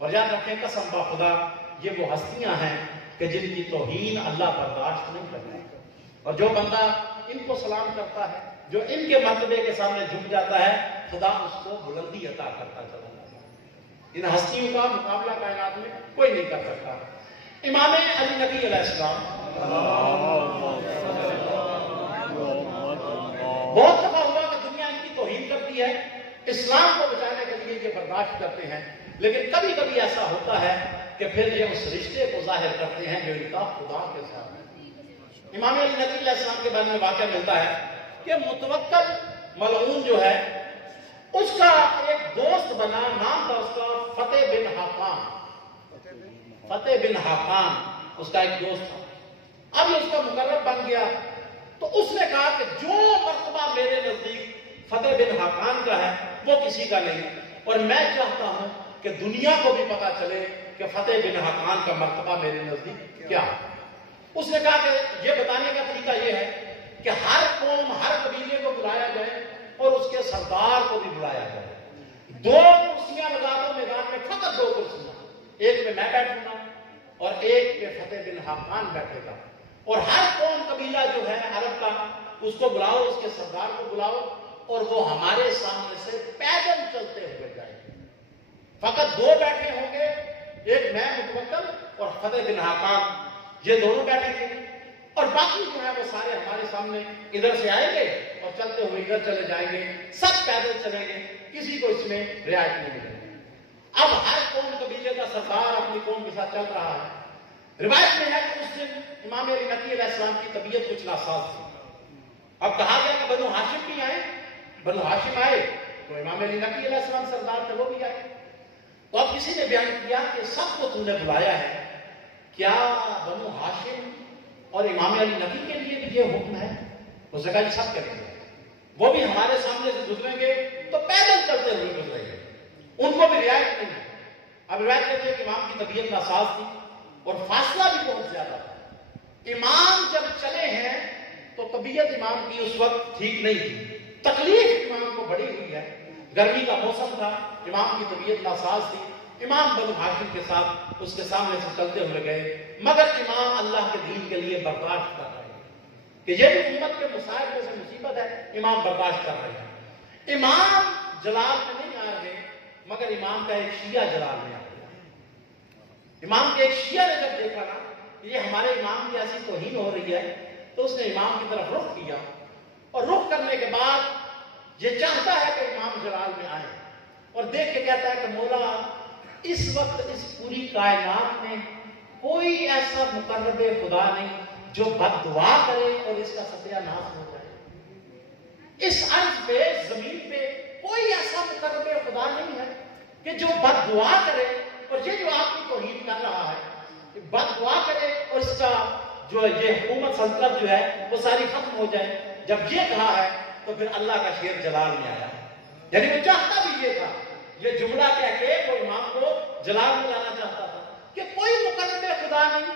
اور یاد رکھیں قسم با خدا یہ وہ ہستیاں ہیں کہ جن کی توہین اللہ برداشت نہیں کرتا، اور جو بندہ ان کو سلام کرتا ہے، جو ان کے مرتبے کے سامنے جھک جاتا ہے، خدا اس کو بلندی عطا کرتا چلا جاتا ہے۔ ان ہستیوں کا مقابلہ کائنات میں کوئی نہیں کر سکتا۔ امام علی نبی علیہ السلام بہت دفعہ ہوا کہ دنیا ان کی توہین کرتی ہے، اسلام کو بچانے کے لیے یہ برداشت کرتے ہیں، لیکن کبھی کبھی ایسا ہوتا ہے کہ پھر یہ اس رشتے کو ظاہر کرتے ہیں جو ان کا خدا کے ساتھ ہے۔ امام علی نبی علیہ السلام کے بارے میں واقعہ ملتا ہے کہ متوکل ملعون جو ہے اس کا ایک دوست بنا، نام تھا اس کا فتح بن حاقان۔ فتح بن حاقان اس کا ایک دوست تھا۔ اب اس کا مقرب بن گیا تو اس نے کہا کہ جو مرتبہ میرے نزدیک فتح بن حاقان کا ہے وہ کسی کا نہیں، اور میں چاہتا ہوں کہ دنیا کو بھی پتا چلے کہ فتح بن حاقان کا مرتبہ میرے نزدیک کیا ہے۔ اس نے کہا کہ یہ بتانے کا طریقہ یہ ہے کہ ہر قوم، ہر قبیلے کو بلایا جائے اور اس کے سردار کو بھی بلایا جائے۔ 2 کرسیاں لگا دو میدان میں، فقط 2 کرسیاں، ایک میں بیٹھوں گا اور ایک میں فتح بن حاقان بیٹھے گا، اور ہر قوم قبیلہ جو ہے عرب کا اس کو بلاؤ، اس کے سردار کو بلاؤ، اور وہ ہمارے سامنے سے پیدل چلتے ہوئے جائیں گے۔ فقط 2 بیٹھے ہوں گے، ایک میں متوکل اور فتح بن حاقان، یہ دونوں بیٹھے گے، اور باقی جو ہے وہ سارے ہمارے سامنے ادھر سے آئیں گے اور چلتے ہوئے ادھر چلے جائیں گے، سب پیدل چلیں گے، کسی کو اس میں رعایت نہیں ملے گی۔ اب ہر قوم قبیلے کا سردار اپنی قوم کے ساتھ چل رہا ہے۔ روایت میں ہے کہ اس دن امام علی نبی علیہ السلام کی طبیعت کچھ ناساز تھی۔ اب کہا گیا کہ بنو ہاشم بھی آئے، بنو ہاشم آئے تو امام علی نبی علیہ السلام سردار تھے، وہ بھی آئے۔ تو اب کسی نے بیان کیا کہ سب کو تم نے بلایا ہے، کیا بنو ہاشم اور امام علی نبی کے لیے بھی یہ حکم ہے؟ اس نے کہا جی سب کریں گے، وہ بھی ہمارے سامنے سے گزریں گے تو پیدل چلتے ہوئے گزریں گے، ان کو بھی رعایت نہیں ہے۔ اب روایت کہتے ہیں کہ امام کی طبیعت ناساز تھی اور فاصلہ بھی بہت زیادہ تھا۔ امام جب چلے ہیں تو طبیعت امام کی اس وقت ٹھیک نہیں تھی، تکلیف امام کو بڑی ہوئی ہے، گرمی کا موسم تھا، امام کی طبیعت ناساز تھی۔ امام بنو ہاشم کے ساتھ اس کے سامنے سے چلتے ہوئے گئے، مگر امام اللہ کے دین کے لیے برداشت کر رہے ہیں کہ یہ بھی امت کے مصائب میں سے مصیبت ہے، امام برداشت کر رہے ہیں۔ امام جلال میں نہیں آ رہے، مگر امام کا ایک شیعہ جلال میں آ گیا۔ امام کے ایک شیعہ نے جب دیکھا نا یہ ہمارے امام کی ایسی توہین ہو رہی ہے تو اس نے امام کی طرف رخ کیا، اور رخ کرنے کے بعد یہ چاہتا ہے کہ امام جلال میں آئے، اور دیکھ کے کہتا ہے کہ مولا اس وقت اس پوری کائنات میں کوئی ایسا مقرب خدا نہیں جو بد دعا کرے اور اس کا ستیہ ناش ہو جائے۔ اس عرض پہ، زمین پہ کوئی ایسا مقرب خدا نہیں ہے کہ جو بد دعا کرے، اور یہ جو آپ کی توہین کر رہا ہے کہ بد دعا کرے اور اس کا جو یہ حکومت سلطنت جو ہے وہ ساری ختم ہو جائے۔ جب یہ کہا ہے تو پھر اللہ کا شیر جلال میں آیا، یعنی وہ چاہتا بھی یہ تھا، یہ جملہ کہہ کے وہ امام کو جلال میں لانا چاہتا تھا کہ کوئی مقرب خدا نہیں،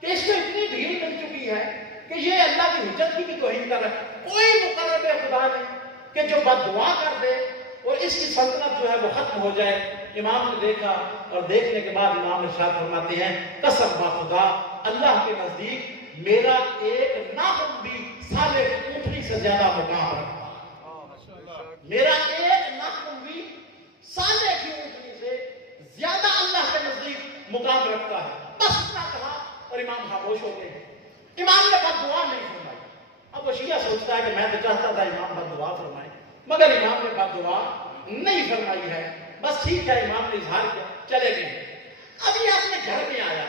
کہ اس کو اتنی ڈھیل مل چکی ہے کہ یہ اللہ کی حجت کی بھی توہین کر رہا ہے، کوئی مقرب خدا نہیں کہ جو بد دعا کر دے اور اس کی سلطنت جو ہے وہ ختم ہو جائے۔ امام نے دیکھا، اور دیکھنے کے بعد امام ارشاد فرماتے ہیں قسم با خدا اللہ کے نزدیک میرا ایک ناخن بھی سالے کی اونٹنی سے زیادہ مقام رکھتا ہے، میرا ایک ناخن بھی سالے کی اونٹنی سے زیادہ اللہ کے نزدیک مقام رکھتا ہے۔ بس اتنا کہا اور امام خاموش ہو گئے۔ امام نے بد دعا نہیں فرمائی۔ اب وہ شیعہ سوچتا ہے کہ میں تو چاہتا تھا امام بد دعا فرمائے، مگر امام نے بد دعا نہیں فرمائی ہے۔ بس ٹھیک ہے، امام نے اظہار کیا، چلے گئے۔ اب یہ اپنے گھر میں آیا،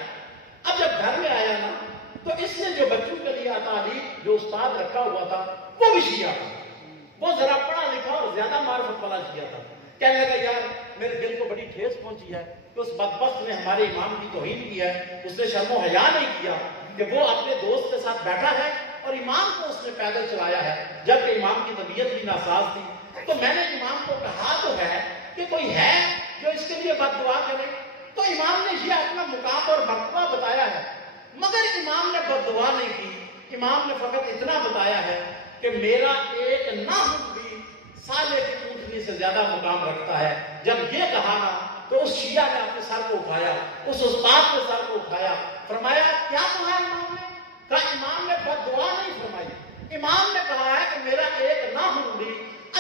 اب جب گھر میں آیا نا تو اس نے جو بچوں کے لیے تعلیم جو استاد رکھا ہوا تھا وہ بھی شیعہ تھا، وہ ذرا پڑھا لکھا اور زیادہ معرفت والا شیعہ تھا۔ کہنے لگا یار میرے دل کو بڑی ٹھیس پہنچی ہے کہ اس بدبخت نے ہمارے امام کی توہین کی ہے، اس نے شرم و حیا نہیں کیا کہ وہ اپنے دوست کے ساتھ بیٹھا ہے اور امام کو اس نے پیدل چلایا ہے جبکہ امام کی طبیعت بھی ناساز تھی۔ تو میں نے امام کو کہا تو ہے کہ کوئی ہے جو اس کے لیے بد دعا کرے، تو امام نے یہ اپنا مقام اور مرتبہ بتایا ہے، مگر امام نے بد دعا نہیں کی۔ امام نے فقط اتنا بتایا ہے کہ میرا ایک ناخن بھی سالے کی اونٹنی سے زیادہ مقام رکھتا ہے۔ جب یہ کہا نا تو اس شیعہ نے اپنے سر کو اٹھایا، اس استاد کے سر کو اٹھایا، فرمایا کیا کہا امام نے؟ کہا امام نے بد دعا نہیں فرمائی، امام نے کہا ہے کہ میرا ایک ناخن بھی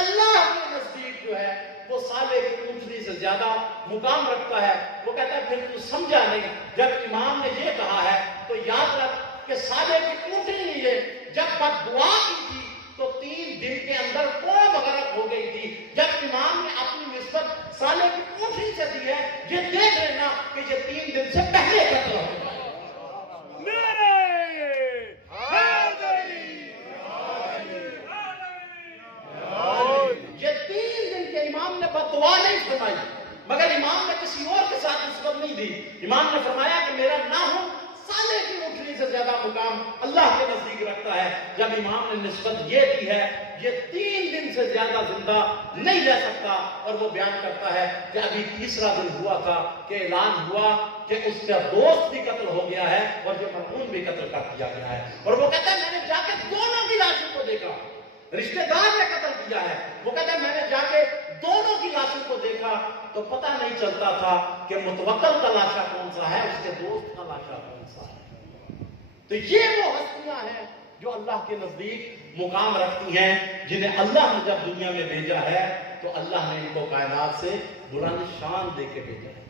اللہ کے نزدیک جو ہے وہ سالے کی اونٹنی سے زیادہ مقام رکھتا ہے۔ وہ کہتا ہے پھر تو سمجھا نہیں، جب امام نے یہ کہا ہے تو یاد رکھ کہ سالے کی اونٹنی نہیں ہے، جب بد دعا کی تھی تو 3 دن کے اندر قوم غرق ہو گئی تھی۔ جب امام نے اپنی نسبت سالے کی اونٹنی سے دی ہے، یہ دیکھ لینا کہ یہ 3 دن سے پہلے قتل ہو گیا۔ یہ 3 دن کے امام نے بد دعا نہیں فرمائی، مگر امام نے کسی اور کے ساتھ نسبت نہیں دی۔ امام نے فرمایا کہ میرا ناخن سالے کی اونٹنی سے زیادہ مقام اللہ کے نزدیک رکھتا ہے۔ جب امام نے نسبت یہ دی ہے، یہ 3 دن سے زیادہ زندہ نہیں رہ سکتا، اور وہ بیان کرتا ہے کہ ابھی 3را دن ہوا تھا کہ اعلان ہوا کہ اس کا دوست بھی قتل ہو گیا ہے اور جو مرحوم بھی قتل کر دیا گیا ہے۔ اور وہ کہتا ہے میں نے جا کے دونوں کی لاشوں کو دیکھا، رشتہ دار نے قتل کیا ہے۔ وہ کہتا ہے میں نے جا کے دونوں کی لاشوں کو دیکھا تو پتہ نہیں چلتا تھا کہ متوکل کا لاشا کون سا ہے، اس کے دوست کا لاشا کون سا ہے۔ تو یہ وہ ہستیاں ہیں جو اللہ کے نزدیک مقام رکھتی ہیں، جنہیں اللہ نے جب دنیا میں بھیجا ہے تو اللہ نے ان کو کائنات سے بلند شان دے کے بھیجا ہے۔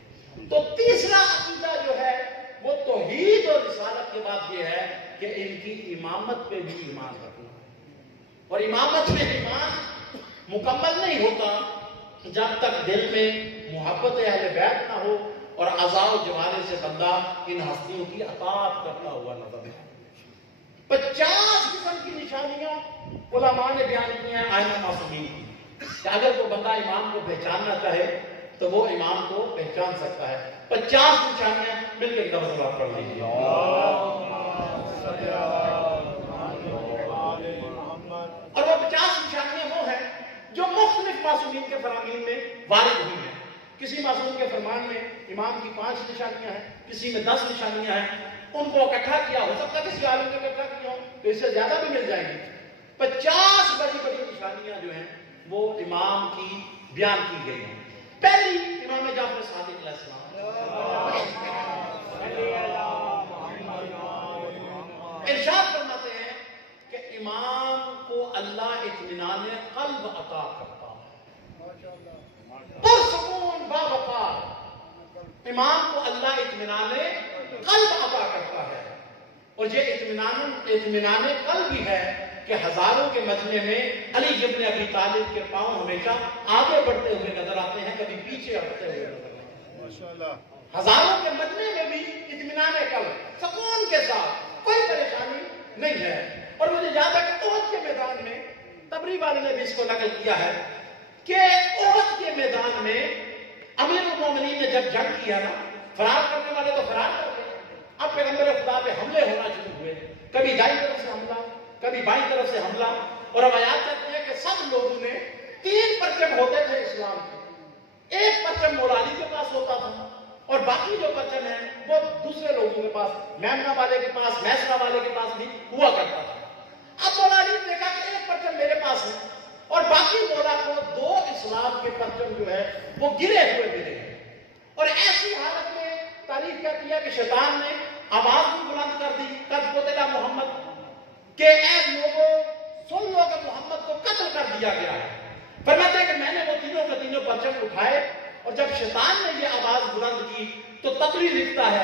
تو تیسرا عقیدہ جو ہے وہ توحید اور رسالت کے بعد یہ ہے کہ ان کی امامت پہ بھی ایمان رکھنا، اور امامت میں ایمان مکمل نہیں ہوتا جب تک دل میں محبت اہل بیت نہ ہو اور اعضاء و جوارح سے بندہ ان ہستیوں کی اطاعت کرتا ہوا نظر ہے۔ 50 قسم کی نشانیاں علماء نے بیان کی ہیں ائمہ معصومین کی، کہ اگر کوئی بندہ امام کو پہچاننا چاہے تو وہ امام کو پہچان سکتا ہے۔ 50 نشانیاں مل کے لفظ بات پڑھ لیجیے۔ اور وہ 50 نشانیاں وہ ہیں جو مختلف معصومین کے فرامین میں وارد ہوئی ہیں۔ کسی معصوم کے فرمان میں امام کی 5 نشانیاں ہیں، کسی میں 10 نشانیاں ہیں، ان کو اکٹھا کیا ہو سکتا ہے کسی عالم نے اکٹھا کیا ہو تو اس سے زیادہ بھی مل جائیں گی۔ 50 بڑی بڑی نشانیاں جو ہیں وہ امام کی بیان کی گئی ہیں۔ پہلی امام جعفر صادق علیہ السلام ارشاد فرماتے ہیں کہ امام کو اللہ اطمینان قلب عطا کرتا ہے، پرسکون باوقار امام کو اللہ اطمینان قلب عطا کرتا ہے۔ اور یہ اطمینان قلب بھی ہے کہ ہزاروں کے مجمع میں علی ابن ابی طالب کے پاؤں ہمیشہ آگے بڑھتے ہوئے نظر آتے ہیں، کبھی پیچھے ہٹتے ہوئے نظر آتے ہیں۔ ہزاروں کے مجمع میں بھی اطمینان قلب، سکون کے ساتھ، کوئی پریشانی نہیں ہے۔ اور مجھے یاد ہے کہ احد کے میدان میں تبری والے نے بھی اس کو نقل کیا ہے کہ احد کے میدان میں امیر المومنین نے جب جنگ کیا نا، فرار کرنے والے تو فرار کر گئے، اب پیغمبر خدا پہ حملے ہونا شروع ہوئے، کبھی دائیں طرف سے حملہ، کبھی بائیں طرف سے حملہ۔ اور روایات کہتے ہیں کہ سب لوگوں نے 3 پرچم ہوتے تھے اسلام کے، ایک پرچم مولا علی کے پاس ہوتا تھا اور باقی جو پرچم ہیں وہ دوسرے لوگوں کے پاس، میمنہ والے کے پاس، میسرہ والے کے پاس بھی ہوا کرتا تھا۔ اب مولا علی نے دیکھا کہ ایک پرچم میرے پاس ہے اور باقی مولا کو 2 اسلام کے پرچم جو ہے وہ گرے ہوئے ملے ہیں۔ اور ایسی حالت میں تاریخ کہتی ہے کہ شیطان نے آواز بھی بلند کر دی، قد قتل محمد، کہ اے لوگوں سن لو کہ محمد کو قتل کر دیا گیا ہے۔ فرماتے ہیں کہ میں نے وہ تینوں کے تینوں پرچم اٹھائے، اور جب شیطان نے یہ آواز بلند کی تو تقریر لکھتا ہے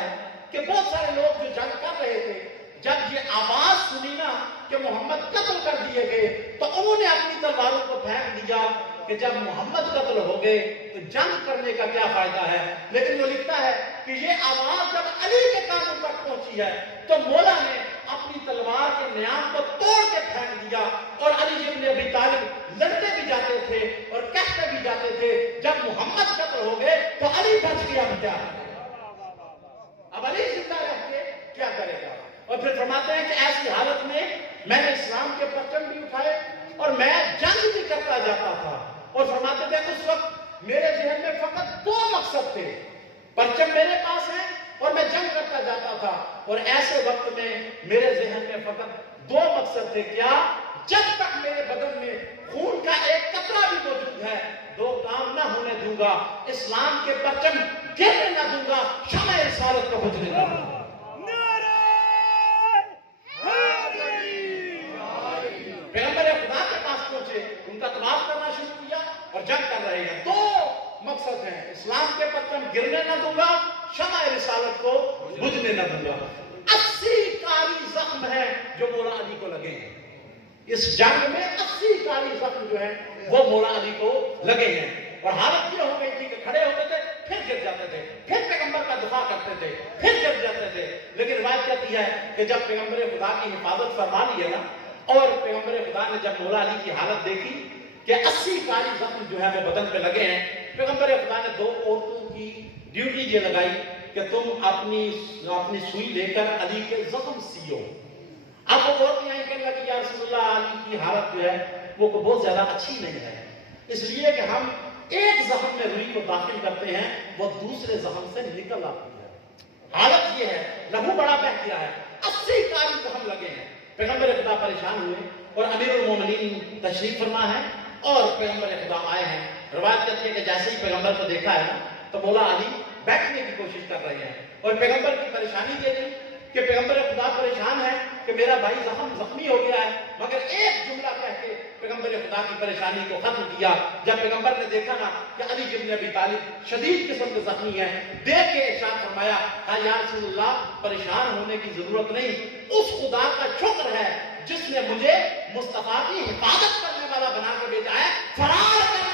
کہ بہت سارے لوگ جو جنگ کر رہے تھے جب یہ آواز سنی نا کہ محمد قتل کر دیے گئے تو انہوں نے اپنی تلواروں کو پھینک دیا کہ جب محمد قتل ہو گئے تو جنگ کرنے کا کیا فائدہ ہے۔ لیکن وہ لکھتا ہے کہ یہ آواز جب علی کے کانوں تک پہنچی ہے تو مولا نے اپنی تلوار کے نیام کو توڑ کے پھینک دیا، اور علی ابن ابی طالب لڑتے بھی جاتے تھے اور کہتے بھی جاتے تھے جب محمد قتل ہو گئے تو علی بچ گیا، کیا اب علی زندہ رہ کے کیا کرے گا۔ اور پھر فرماتے ہیں کہ ایسی حالت میں میں نے اسلام کے پرچم بھی اٹھائے اور میں جنگ بھی کرتا جاتا تھا، اور فرماتے تھے اس وقت میرے ذہن میں فقط 2 مقصد تھے، پرچم میرے پاس ہے اور میں جنگ کرتا جاتا تھا، اور ایسے وقت میں میرے ذہن میں فقط دو مقصد تھے، کیا؟ جب تک میرے بدن میں خون کا ایک قطرہ بھی موجود ہے، دو کام نہ ہونے دوں گا، اسلام کے پرچم گرنے نہ دوں گا، شمع رسالت کو بجھنے نہ دوں گا۔ پیغمبر خدا کے پاس پہنچے، ان کا تلاش کرنا شروع کیا اور جنگ کر رہے ہیں۔ دو مقصد ہیں، اسلام کے پرچم گرنے نہ دوں گا، شمع رسالت کو بجھنے نہ دوں گا۔ 80 کاری زخم ہیں جو مولا علی کو لگے ہیں، اس جنگ میں 80 کاری زخم جو ہیں وہ مولا علی کو لگے ہیں، اور حالت یہ ہو گئی تھی کہ کھڑے ہوتے تھے پھر گر جاتے تھے، پھر پیغمبر کا دفاع کرتے تھے، پھر گر جاتے تھے۔ لیکن روایت کہتی ہے کہ جب پیغمبر خدا کی حفاظت فرما لی ہے نا، اور پیغمبر خدا نے جب مولا علی کی حالت دیکھی کہ 80 کاری زخم جو ہے وہ بدن پہ لگے ہیں، پیغمبر خدا نے دو عورتوں کی ڈیوٹی یہ لگائی کہ تم اپنی سوئی لے کر علی کے زخم سیو۔ اب وہ عورت یہاں کہنے لگی یا رسول اللہ، علی کی حالت جو ہے وہ بہت زیادہ اچھی نہیں ہے، اس لیے کہ ہم ایک زخم میں روئی کو داخل کرتے ہیں وہ دوسرے زخم سے نکل آتی ہے۔ حالت یہ ہے، لہو بڑا بہہ گیا ہے، 80 کاری زخم لگے ہیں۔ پیغمبر خدا پریشان ہوئے اور امیر المومنین تشریف فرما ہے اور پیغمبر خدا آئے ہیں۔ روایت کہتی ہے کہ جیسے ہی پیغمبر کو دیکھا ہے نا تو مولا علی بیٹھنے کی کوشش کر رہے ہیں، اور پیغمبر کی پریشانی یہ تھی کہ پیغمبر خدا پریشان ہے کہ میرا بھائی زخمی ہو گیا ہے، مگر ایک جملہ کہہ کے پیغمبر خدا کی پریشانی کو ختم کیا۔ جب پیغمبر نے دیکھا نا کہ علی بن ابی طالب شدید قسم کے زخمی ہیں، دیکھ کے ارشاد فرمایا، کہا یا رسول اللہ پریشان ہونے کی ضرورت نہیں، اس خدا کا شکر ہے جس نے مجھے مصطفیٰ کی حفاظت کرنے والا بنا کر بھیجا ہے، فرار